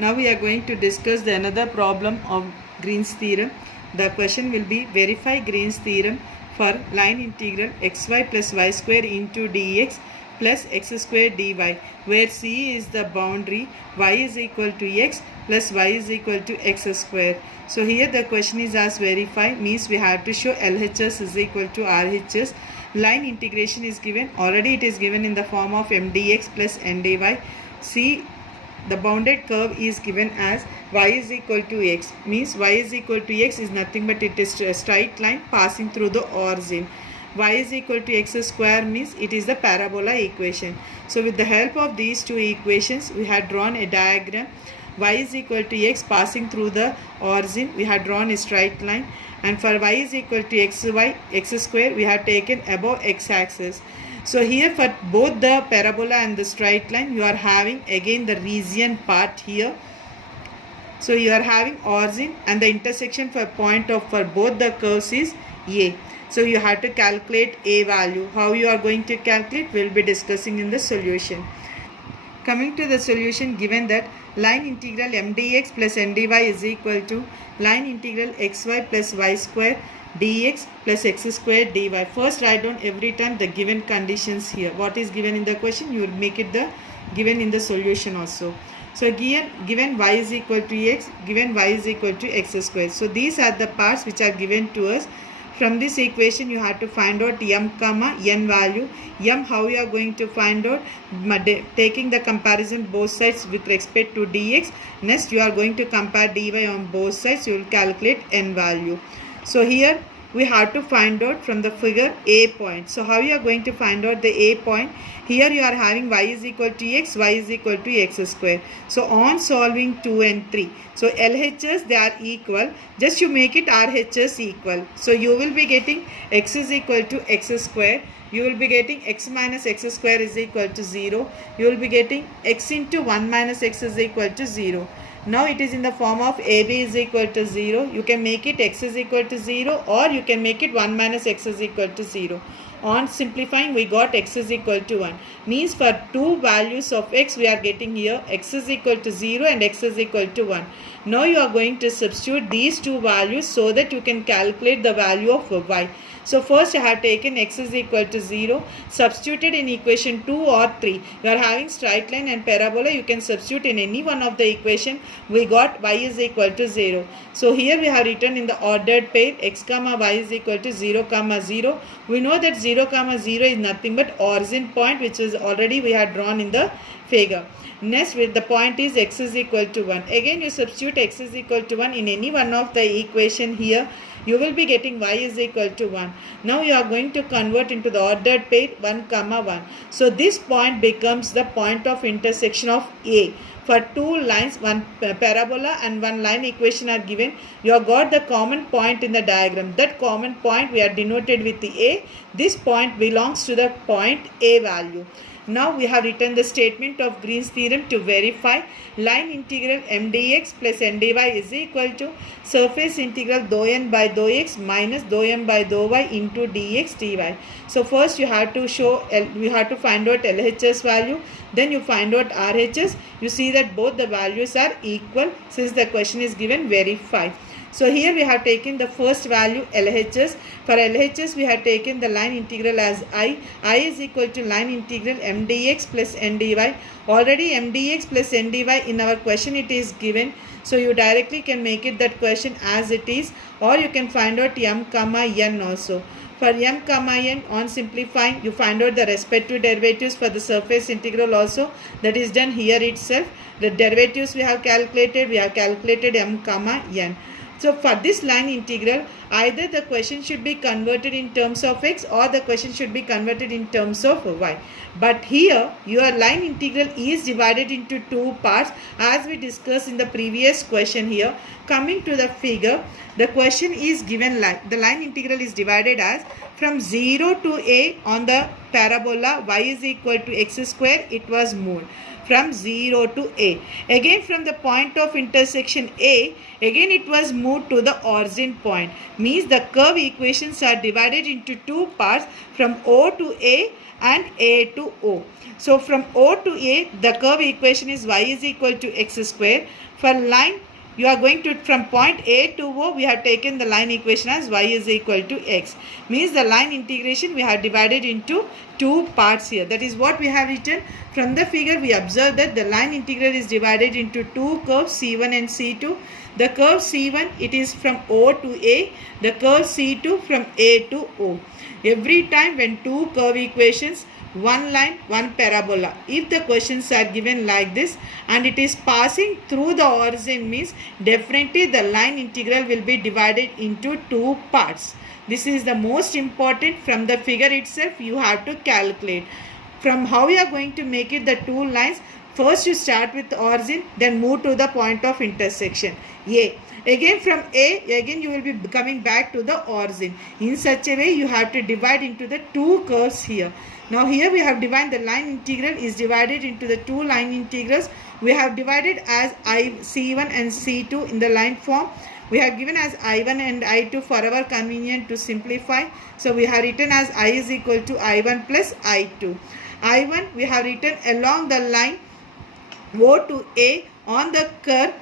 Now we are going to discuss the another problem of Green's theorem. The question will be verify Green's theorem for line integral xy plus y square into dx plus x square dy, where c is the boundary, y is equal to x plus y is equal to x square. So here the question is asked verify, means we have to show LHS is equal to RHS. Line integration is given, already it is given in the form of mdx plus ndy. See, the bounded curve is given as y is equal to x, means y is equal to x is nothing but it is a straight line passing through the origin. Y is equal to x square means it is the parabola equation. So with the help of these two equations, we had drawn a diagram. Y is equal to x passing through the origin, we had drawn a straight line, and for y is equal to x square, we have taken above x axis. So here for both the parabola and the straight line, you are having again the region part here. So you are having origin and the intersection for point of for both the curves is A. So you have to calculate A value. How you are going to calculate, we will be discussing in the solution. Coming to the solution, given that line integral mdx plus ndy is equal to line integral xy plus y square dx plus x square dy. First write down every time the given conditions here. What is given in the question, you will make it the given in the solution also. So given y is equal to x, given y is equal to x square. So these are the parts which are given to us. From this equation you have to find out m comma n value. M, how you are going to find out, taking the comparison both sides with respect to dx. Next you are going to compare dy on both sides, you will calculate n value. So here we have to find out from the figure A point. So how you are going to find out the A point? Here you are having y is equal to x, y is equal to x square. So on solving 2 and 3, so LHS they are equal, just you make it RHS equal. So you will be getting x is equal to x square. You will be getting x minus x square is equal to 0. You will be getting x into 1 minus x is equal to 0. Now it is in the form of AB is equal to 0. You can make it x is equal to 0 or you can make it 1 minus x is equal to 0. On simplifying, we got x is equal to 1. Means for two values of x, we are getting here x is equal to 0 and x is equal to 1. Now you are going to substitute these two values so that you can calculate the value of y. So first I have taken x is equal to 0, substituted in equation 2 or 3. You are having straight line and parabola, you can substitute in any one of the equation. We got y is equal to 0. So here we have written in the ordered pair x comma y is equal to 0 comma 0. We know that 0 comma 0 is nothing but origin point, which is already we had drawn in the figure. Next, with the point is x is equal to 1. Again you substitute x is equal to 1 in any one of the equation here. You will be getting y is equal to 1. Now you are going to convert into the ordered pair 1 comma 1. So this point becomes the point of intersection of A. For two lines, one parabola and one line equation are given. You have got the common point in the diagram. That common point we are denoted with the A. This point belongs to the point A value. Now we have written the statement of Green's theorem to verify line integral mdx plus ndy is equal to surface integral dou n by dou x minus dou m by dou y into dx dy. So first you have to find out LHS value, then you find out RHS. You see that both the values are equal since the question is given verify. So here we have taken the first value LHS. For LHS we have taken the line integral as I is equal to line integral mdx plus ndy. Already mdx plus ndy in our question it is given. So you directly can make it that question as it is, or you can find out m comma n also. For m comma n, on simplifying, you find out the respective derivatives for the surface integral also. That is done here itself. The derivatives we have calculated m comma n. So for this line integral, either the question should be converted in terms of x or the question should be converted in terms of y. But here your line integral is divided into two parts as we discussed in the previous question here. Coming to the figure, the question is given like the line integral is divided as from 0 to a on the parabola y is equal to x square, it was moved. from 0 to A. Again from the point of intersection A, again it was moved to the origin point. Means the curve equations are divided into two parts, from O to A and A to O. So from O to A, the curve equation is y is equal to x square. For line, you are going to, from point A to O, we have taken the line equation as y is equal to x. Means the line integration we have divided into two parts here. That is what we have written. From the figure we observe that the line integral is divided into two curves C1 and C2. The curve C1, it is from O to A. The curve C2 from A to O. Every time when two curve equations, one line, one parabola. If the questions are given like this and it is passing through the origin, means definitely the line integral will be divided into two parts. This is the most important. From the figure itself you have to calculate. From how you are going to make it the two lines, first you start with the origin, then move to the point of intersection A. Again from A, again you will be coming back to the origin. In such a way you have to divide into the two curves here. Now here we have divided, the line integral is divided into the two line integrals. We have divided as C1 and C2 in the line form. We have given as I1 and I2 for our convenience to simplify. So we have written as I is equal to I1 plus I2. I1 we have written along the line O to A on the curve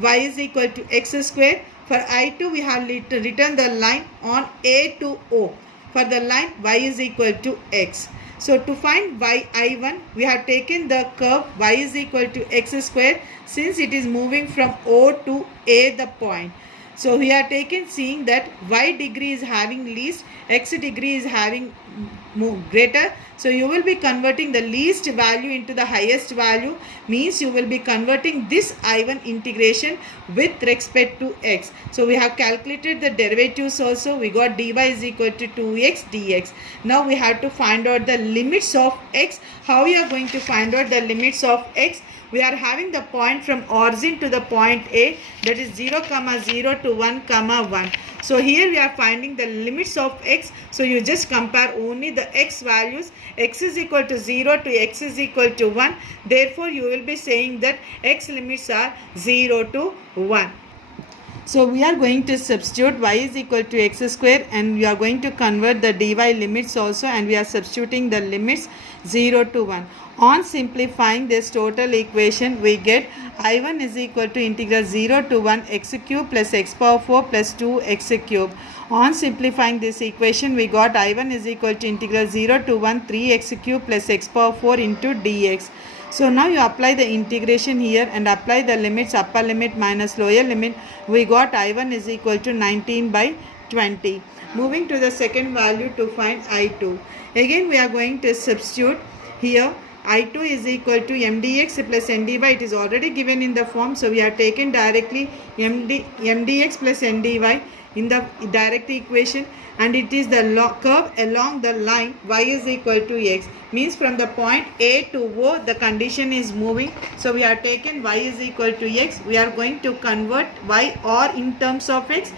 y is equal to x square. For I2 we have written the line on A to O for the line y is equal to x. So to find I1, we have taken the curve y is equal to x square, since it is moving from O to A the point. So we are taken seeing that y degree is having least, x degree is having greater. So you will be converting the least value into the highest value, means you will be converting this I1 integration with respect to x. So we have calculated the derivatives also. We got dy is equal to 2x dx. Now we have to find out the limits of x. How we are going to find out the limits of x? We are having the point from origin to the point A, that is 0, 0 to 1, 1. So here we are finding the limits of x. So you just compare only the x values. X is equal to 0 to x is equal to 1. Therefore you will be saying that x limits are 0 to 1. So we are going to substitute y is equal to x square, and we are going to convert the dy limits also, and we are substituting the limits 0 to 1. On simplifying this total equation, we get I1 is equal to integral 0 to 1 x cube plus x power 4 plus 2 x cube. On simplifying this equation, we got I1 is equal to integral 0 to 1 3x cube plus x power 4 into dx. So now you apply the integration here and apply the limits, upper limit minus lower limit. We got I1 is equal to 19 by 20. Moving to the second value to find I2. Again we are going to substitute here. I2 is equal to mdx plus ndy. It is already given in the form, so we have taken directly mdx plus ndy in the direct equation, and it is the curve along the line y is equal to x. Means from the point A to O the condition is moving, so we have taken y is equal to x. We are going to convert y or in terms of x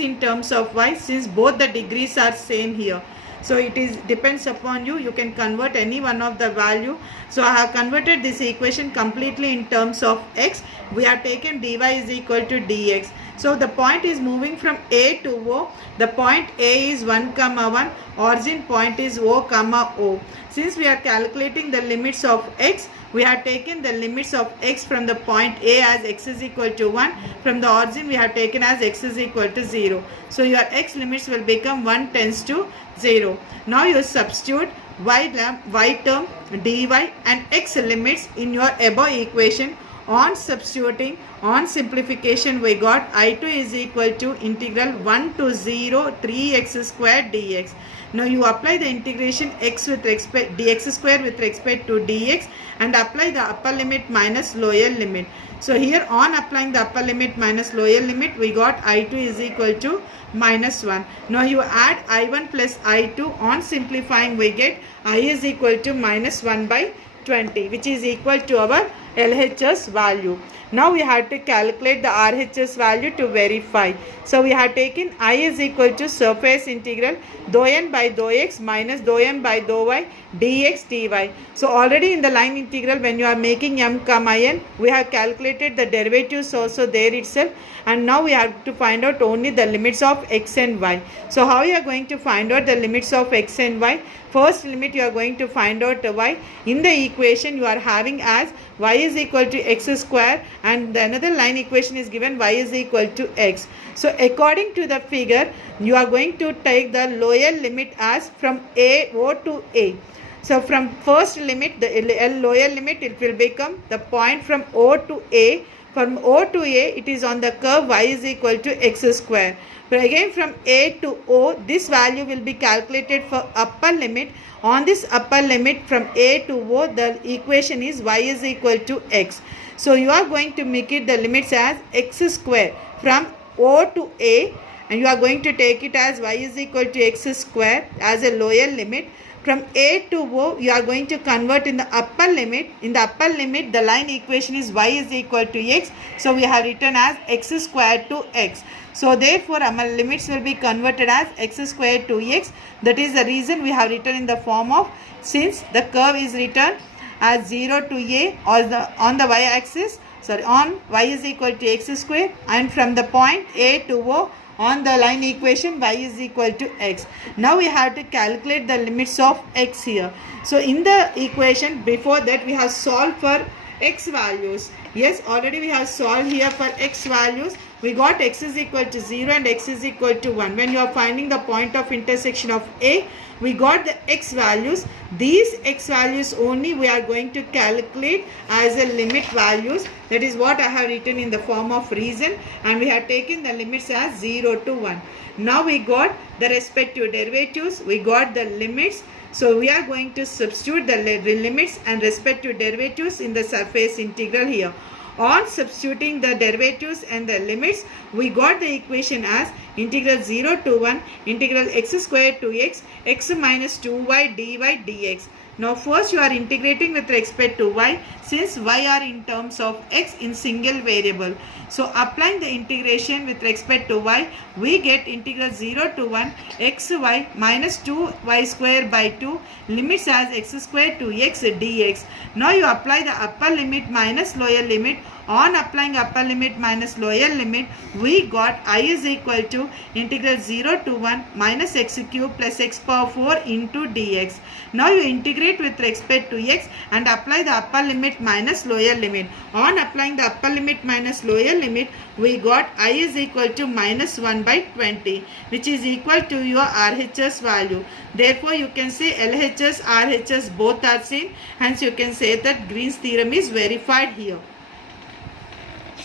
in terms of y, since both the degrees are same here. So it is depends upon you. You can convert any one of the value. So I have converted this equation completely in terms of x. We have taken dy is equal to dx. So the point is moving from A to O. The point A is 1, 1. Origin point is O, O. Since we are calculating the limits of x, we have taken the limits of x from the point A as x is equal to 1. From the origin we have taken as x is equal to 0. So your x limits will become 1 tends to 0. Now you substitute y term, dy and x limits in your above equation. On substituting, on simplification, we got I2 is equal to integral 1 to 0 3x square dx. Now you apply the integration x with respect dx square with respect to dx and apply the upper limit minus lower limit. So here on applying the upper limit minus lower limit, we got I2 is equal to minus 1. Now you add I1 plus I2. On simplifying, we get I is equal to minus 1 by 20, which is equal to our LHS value. Now we have to calculate the RHS value to verify. So we have taken I is equal to surface integral dou n by dou x minus dou n by dou y dx dy. So already in the line integral, when you are making m comma n, we have calculated the derivatives also there itself, and now we have to find out only the limits of x and y. So how you are going to find out the limits of x and y? First limit you are going to find out y. In the equation you are having as y is equal to x square, and the another line equation is given y is equal to x. So according to the figure, you are going to take the lower limit as from O to A. So from first limit, the lower limit, it will become the point from O to A. From O to A, it is on the curve y is equal to x square. But again from A to O, this value will be calculated for upper limit. On this upper limit from A to O, the equation is y is equal to x. So you are going to make it the limits as x square from O to A, and you are going to take it as y is equal to x square as a lower limit. From A to O, you are going to convert in the upper limit. In the upper limit, the line equation is y is equal to x. So we have written as x square to x. So therefore, our limits will be converted as x square to x. That is the reason we have written in the form of, since the curve is written as 0 to A or on the y-axis, on y is equal to x square, and from the point A to O, on the line equation y is equal to x. Now we have to calculate the limits of x here. So in the equation before that, we have solved for x values. Yes, already we have solved here for x values. We got x is equal to 0 and x is equal to 1. When you are finding the point of intersection of A, we got the x values. These x values only we are going to calculate as a limit values. That is what I have written in the form of reason, and we have taken the limits as 0 to 1. Now we got the respective derivatives, we got the limits. So we are going to substitute the limits and respective derivatives in the surface integral here. On substituting the derivatives and the limits, we got the equation as integral 0 to 1 integral x square to x, x minus 2y dy dx. Now first you are integrating with respect to y, since y are in terms of x in single variable. So applying the integration with respect to y, we get integral 0 to 1 xy minus 2y square by 2 limits as x square to x dx. Now you apply the upper limit minus lower limit. On applying upper limit minus lower limit, we got I is equal to integral 0 to 1 minus x cube plus x power 4 into dx. Now you integrate with respect to x and apply the upper limit minus lower limit. On applying the upper limit minus lower limit, we got I is equal to minus 1 by 20, which is equal to your RHS value. Therefore, you can say LHS, RHS both are same. Hence, you can say that Green's theorem is verified here.